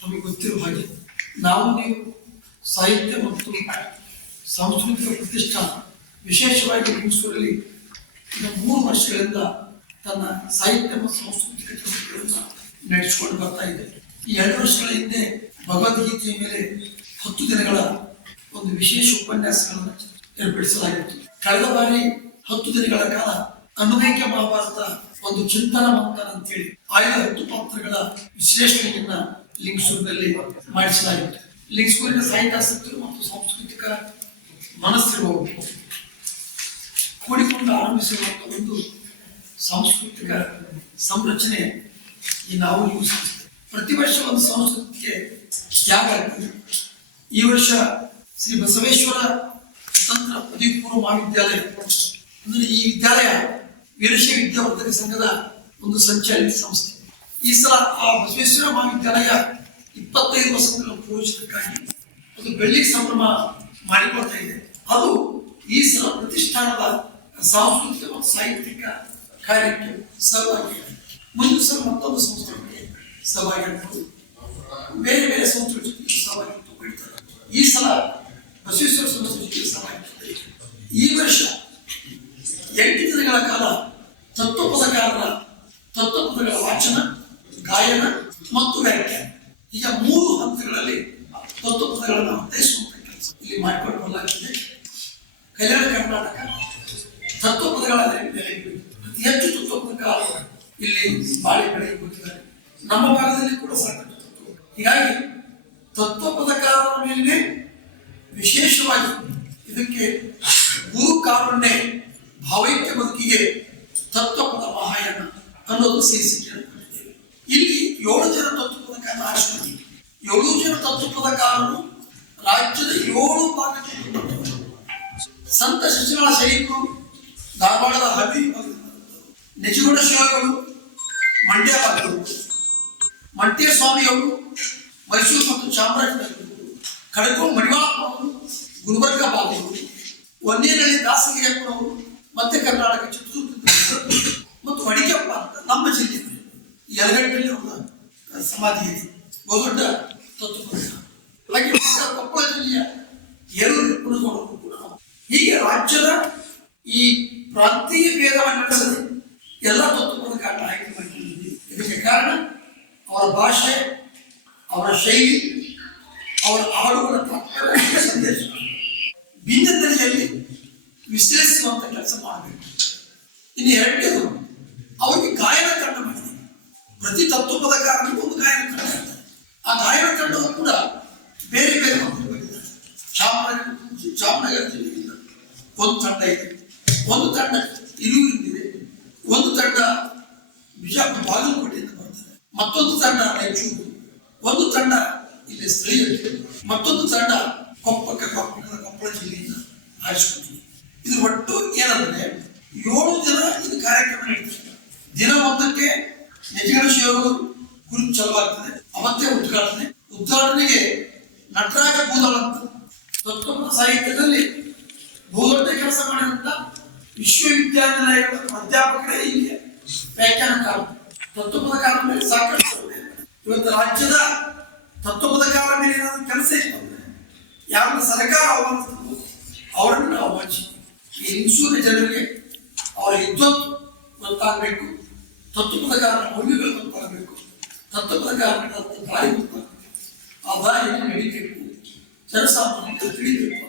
ನಮಗೆ ಗೊತ್ತಿರುವ ಹಾಗೆ ನಾವು ನೀವು ಸಾಹಿತ್ಯ ಮತ್ತು ಸಾಂಸ್ಕೃತಿಕ ಪ್ರತಿಷ್ಠಾನ ವಿಶೇಷವಾಗಿ ಮೈಸೂರಲ್ಲಿ 3 ವರ್ಷಗಳಿಂದ ತನ್ನ ಸಾಹಿತ್ಯ ಮತ್ತು ಸಾಂಸ್ಕೃತಿಕ ಚಟುವಟಿಕೆಗಳನ್ನು ನಡೆಸಿಕೊಂಡು ಬರ್ತಾ ಇದೆ. ಈ 2 ವರ್ಷಗಳ ಹಿಂದೆ ಭಗವದ್ಗೀತೆಯ ಮೇಲೆ 10 ದಿನಗಳ ಒಂದು ವಿಶೇಷ ಉಪನ್ಯಾಸಗಳನ್ನು ಏರ್ಪಡಿಸಲಾಗಿತ್ತು. ಕಳೆದ ಬಾರಿ 10 ದಿನಗಳ ಕಾಲ ಅನುಮೇಯ ಮಹಾಭಾರತ ಒಂದು ಚಿಂತನ ಮಂಥನ ಅಂತೇಳಿ ಆಯ್ದ 10 ಪಾತ್ರಗಳ ವಿಶ್ಲೇಷಣೆಯನ್ನ ಲಿಂಗಸೂರಿನಲ್ಲಿ ಮಾಡಿಸಲಾಗಿತ್ತು. ಲಿಂಗಸೂರಿನ ಸಾಹಿತ್ಯಾಸಕ್ತರು ಮತ್ತು ಸಾಂಸ್ಕೃತಿಕ ಮನಸ್ಸಿರುವವರು ಕೂಡಿಕೊಂಡು ಆರಂಭಿಸಿರುವಂತಹ ಒಂದು ಸಾಂಸ್ಕೃತಿಕ ಸಂರಚನೆ ಈ ನಾವು ಸಂಸ್ಥೆ. ಪ್ರತಿ ವರ್ಷ ಒಂದು ಸಂಸ್ಕೃತಿಗೆ ತ್ಯಾಗ ಆಗ್ತದೆ. ಈ ವರ್ಷ ಶ್ರೀ ಬಸವೇಶ್ವರ ಸ್ವತಂತ್ರ ಪದವಿ ಪೂರ್ವ ಮಹಾವಿದ್ಯಾಲಯ ಅಂದ್ರೆ ಈ ವಿದ್ಯಾಲಯ ವೀರಶೈವ ವಿದ್ಯಾವರ್ಧಕ ಸಂಘದ ಒಂದು ಸಂಚಾಲಿತ ಸಂಸ್ಥೆ. ಈ ಸಲ ಆ ಬಸವೇಶ್ವರ ಮಹಾವಿದ್ಯಾಲಯ 25 ವರ್ಷಗಳ ಪೂರ್ವಜಕ್ಕಾಗಿ ಒಂದು ಬೆಳ್ಳಿ ಸಂಭ್ರಮ ಮಾಡಿಕೊಳ್ತಾ ಇದೆ. ಅದು ಈ ಸಲ ಪ್ರತಿಷ್ಠಾನದ ಸಾಂಸ್ಕೃತಿಕ ಮತ್ತು ಸಾಹಿತ್ಯಿಕ ಕಾರ್ಯಕ್ಕೆ ಸಹಭಾಗಿಯಾಗಿದೆ. ಮುಂದಿನ ಸಲ ಮತ್ತೊಂದು ಸಂಸ್ಥೆಗಳಿಗೆ ಸಹಭಾಗಿಯಾಗಬಹುದು, ಬೇರೆ ಬೇರೆ ಸಂಸ್ಥೆಗಳಿಗೆ ಸಹಭಾಗಿತ್ವ ಪಡಿತಾರೆ. ಈ ಸಲ ಬಸವೇಶ್ವರ ಸಂಸ್ಥೆಗೆ ಸಹಭಾಗಿತ್ವ. ಈ ವರ್ಷ 8 ದಿನಗಳ ಕಾಲ ತತ್ವಪದಕಾರರ ತತ್ವಪದಗಳ ವಾಚನ, ಗಾಯನ ಮತ್ತು ವ್ಯಾಖ್ಯಾನ, ಈಗ 3 ಹಂತಗಳಲ್ಲಿ ತತ್ವಪದಗಳನ್ನು ಅರ್ಥೈಸುವಂತ ಕೆಲಸ ಇಲ್ಲಿ ಮಾಡಿಕೊಂಡು ಬರಲಾಗಿದೆ. ಕಲ್ಯಾಣ ಕರ್ನಾಟಕ ತತ್ವಪದಗಳ ಅತಿ ಹೆಚ್ಚು ತತ್ವಪದಕಾರರು ಇಲ್ಲಿ ಬಾಳಿ ಬೆಳೆಗೆ ಹೋಗಿದ್ದಾರೆ. ನಮ್ಮ ಭಾಗದಲ್ಲಿ ಕೂಡ ಸಾಕಷ್ಟು ತತ್ವ. ಹೀಗಾಗಿ ತತ್ವಪದಕಾರರ ಮೇಲೆ ವಿಶೇಷವಾಗಿ ಇದಕ್ಕೆ ಗುರು ಕಾರುಣ್ಯ ಭಾವೈಕ್ಯ ಬದುಕಿಗೆ ತತ್ವಪದ ಮಹಾಯಾನ ಅನ್ನೋದು ಶೀರ್ಷಿಕೆಯನ್ನು ಕೊಟ್ಟಿದ್ದೇವೆ. ಇಲ್ಲಿ 7 ಜನ ತತ್ವಪದಕಾರರು ಆರಿಸಿಕೊಂಡಿವೆ. 7 ಜನ ತತ್ವಪದಕಾರರು ರಾಜ್ಯದ 7 ಭಾಗದಲ್ಲಿ ಸಂತ ಶಿಶುಗಳ ಶೈಲಿಗಳು, ಧಾರವಾಡದ ಹಬಿ ನಿಜಗುಣ ಶಿವಗಳು, ಮಂಡ್ಯ ಭಾಗಗಳು, ಮಂಟೆ ಸ್ವಾಮಿಯವರು, ಮೈಸೂರು ಮತ್ತು ಚಾಮರಾಜನಗರಗಳು, ಕಡಕೋಡು ಮಡಿವಾಳಪ್ಪನವರು, ಗುಲ್ಬರ್ಗ ಭಾಗಗಳು, ಒಂದೇನಹಳ್ಳಿ ದಾಸಗಿರಿಯಪ್ಪನವರು, ಮಧ್ಯ ಕರ್ನಾಟಕ ಚಿತ್ರದುರ್ಗ ಮತ್ತು ಅಡಿಕೆಪ್ಪ ಅಂತ ನಮ್ಮ ಜಿಲ್ಲೆಯಲ್ಲಿ ಯಲಗಟ್ಟಲ್ಲಿ ಅವರ ಸಮಾಧಿ ಇದೆ, ಬಹುದೊಡ್ಡ ತತ್ವಪದ. ಹಾಗೆ ಕೊಪ್ಪಳ ಜಿಲ್ಲೆಯ ಏರೂರು ಕುಣದವರು ಕೂಡ. ಹೀಗೆ ರಾಜ್ಯದ ಈ ಪ್ರಾಂತೀಯ ಭೇದವನ್ನು ನಡೆಸದೆ ಎಲ್ಲ ತತ್ವಪದಕಾರರ ಆಯ್ಕೆ ಮಾಡಿಕೊಂಡಿದ್ದೀವಿ. ಇದಕ್ಕೆ ಕಾರಣ ಅವರ ಭಾಷೆ, ಅವರ ಶೈಲಿ, ಅವರ ಹಾಡುಗಳ ತಾತ್ಪರ್ಯ, ಸಂದೇಶ ಭಿನ್ನತೆಯಲ್ಲಿ ವಿಶ್ಲೇಷಿಸುವಂತ ಕೆಲಸ ಮಾಡಬೇಕು. ಇನ್ನು 2ನೇದು ಅವರಿಗೆ ಗಾಯನ ತಂಡ ಮಾಡಿದೆ. ಪ್ರತಿ ತತ್ವಪದಕಾರನಿಗೂ ಒಂದು ಗಾಯನ ತಂಡ ಇರ್ತದೆ. ಆ ಗಾಯನ ತಂಡವು ಕೂಡ ಬೇರೆ ಬೇರೆ ಬಂದಿದ್ದಾರೆ. ಚಾಮರಾಜನಗರ ಜಿಲ್ಲೆಯಿಂದ ಒಂದು ತಂಡ ಇದೆ, ಒಂದು ತಂಡ ಹಿರಿಯೂರಿನಿದೆ, ಒಂದು ತಂಡ ಬಿಜಾಪುರ ಬಾಗಲಕೋಟೆಯಿಂದ ಬರ್ತದೆ, ಮತ್ತೊಂದು ತಂಡ ರಾಯಚೂರು, ಒಂದು ತಂಡ ಇಲ್ಲಿ ಸ್ಥಳೀಯ, ಮತ್ತೊಂದು ತಂಡ ಕೊಪ್ಪಳ ಜಿಲ್ಲೆಯಿಂದ ಆರಿಸಿಕೊಂಡಿದೆ. ಇದು ಒಟ್ಟು ಏನಂದ್ರೆ 7 ದಿನ ಇದು ಕಾರ್ಯಕ್ರಮ ನಡೀತದೆ. ದಿನ 1ಕ್ಕೆ ನಿಜಗುಣ ಶಿವಗಳು ಕುರಿತು ಚಲವಾಗ್ತದೆ. ಅವತ್ತೇ ಉದ್ಘಾಟನೆಗೆ ನಟರಾಜ ಬೂದಾಳ ಅಂತ ತತ್ವಪದ ಸಾಹಿತ್ಯದಲ್ಲಿ ಬಹುದೊಡ್ಡ ಕೆಲಸ ಮಾಡಿದಂತ ವಿಶ್ವವಿದ್ಯಾನಿಲಯದ ಅಧ್ಯಾಪಕರೇ ಇಲ್ಲಿ ವ್ಯಾಖ್ಯಾನಕಾರರು. ತತ್ವಪದಕಾರರ ಮೇಲೆ ಸಾಕಷ್ಟು ಇವತ್ತು ರಾಜ್ಯದ ತತ್ವಪದಕಾರರ ಮೇಲೆ ಏನಾದರೂ ಕೆಲಸ ಇರ್ತಂದ್ರೆ ಯಾರನ್ನ ಸರ್ಕಾರ ಅವಲಂಬಿಸಬೇಕು ಅವರನ್ನು ನಾವು ಆಹ್ವಾನಿಸಿದ್ದೀವಿ. ಈ ಲಿಂಗಸೂರಿನ ಜನರಿಗೆ ಅವರ ವಿದ್ವತ್ ಗೊತ್ತಾಗಬೇಕು, ತತ್ವಪದಕಾರರ ಮೌಲ್ಯಗಳು ಗೊತ್ತಾಗಬೇಕು, ತತ್ವಪದಕಾರರ ದಾರಿ ಗೊತ್ತಾಗಬೇಕು, ಆ ದಾರಿಯನ್ನು ನಡೀಬೇಕು, ಜನಸಾಮಾನ್ಯರಿಗೆ ತಿಳಿಬೇಕು.